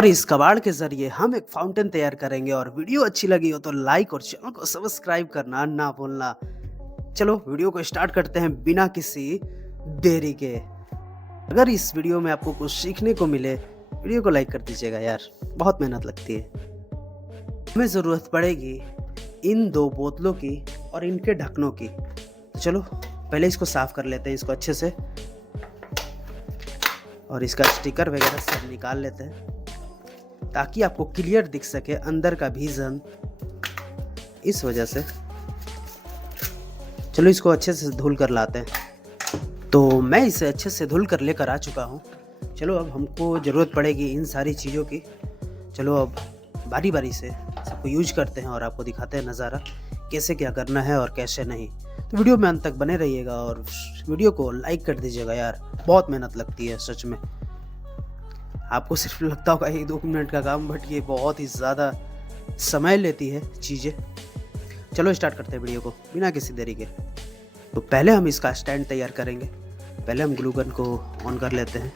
और इस कबाड़ के ज़रिए हम एक फाउंटेन तैयार करेंगे और वीडियो अच्छी लगी हो तो लाइक और चैनल को सब्सक्राइब करना ना भूलना। चलो वीडियो को स्टार्ट करते हैं बिना किसी देरी के। अगर इस वीडियो में आपको कुछ सीखने को मिले, वीडियो को लाइक कर दीजिएगा यार, बहुत मेहनत लगती है। हमें ज़रूरत पड़ेगी इन 2 बोतलों की और इनके ढक्कनों की। तो चलो पहले इसको साफ़ कर लेते हैं इसको अच्छे से और इसका स्टिकर वगैरह सब निकाल लेते हैं ताकि आपको क्लियर दिख सके अंदर का विज़न। इस वजह से चलो इसको अच्छे से धुल कर लाते हैं। तो मैं इसे अच्छे से धुल कर लेकर आ चुका हूँ। चलो अब हमको ज़रूरत पड़ेगी इन सारी चीज़ों की। चलो अब बारी बारी से सबको यूज करते हैं और आपको दिखाते हैं नज़ारा कैसे क्या करना है और कैसे नहीं। तो वीडियो में अंत तक बने रहिएगा और वीडियो को लाइक कर दीजिएगा यार, बहुत मेहनत लगती है सच में। आपको सिर्फ लगता होगा 1-2 मिनट का काम, बट ये बहुत ही ज़्यादा समय लेती है चीज़ें। चलो स्टार्ट करते हैं वीडियो को बिना किसी देरी के। तो पहले हम इसका स्टैंड तैयार करेंगे। पहले हम ग्लू गन को ऑन कर लेते हैं।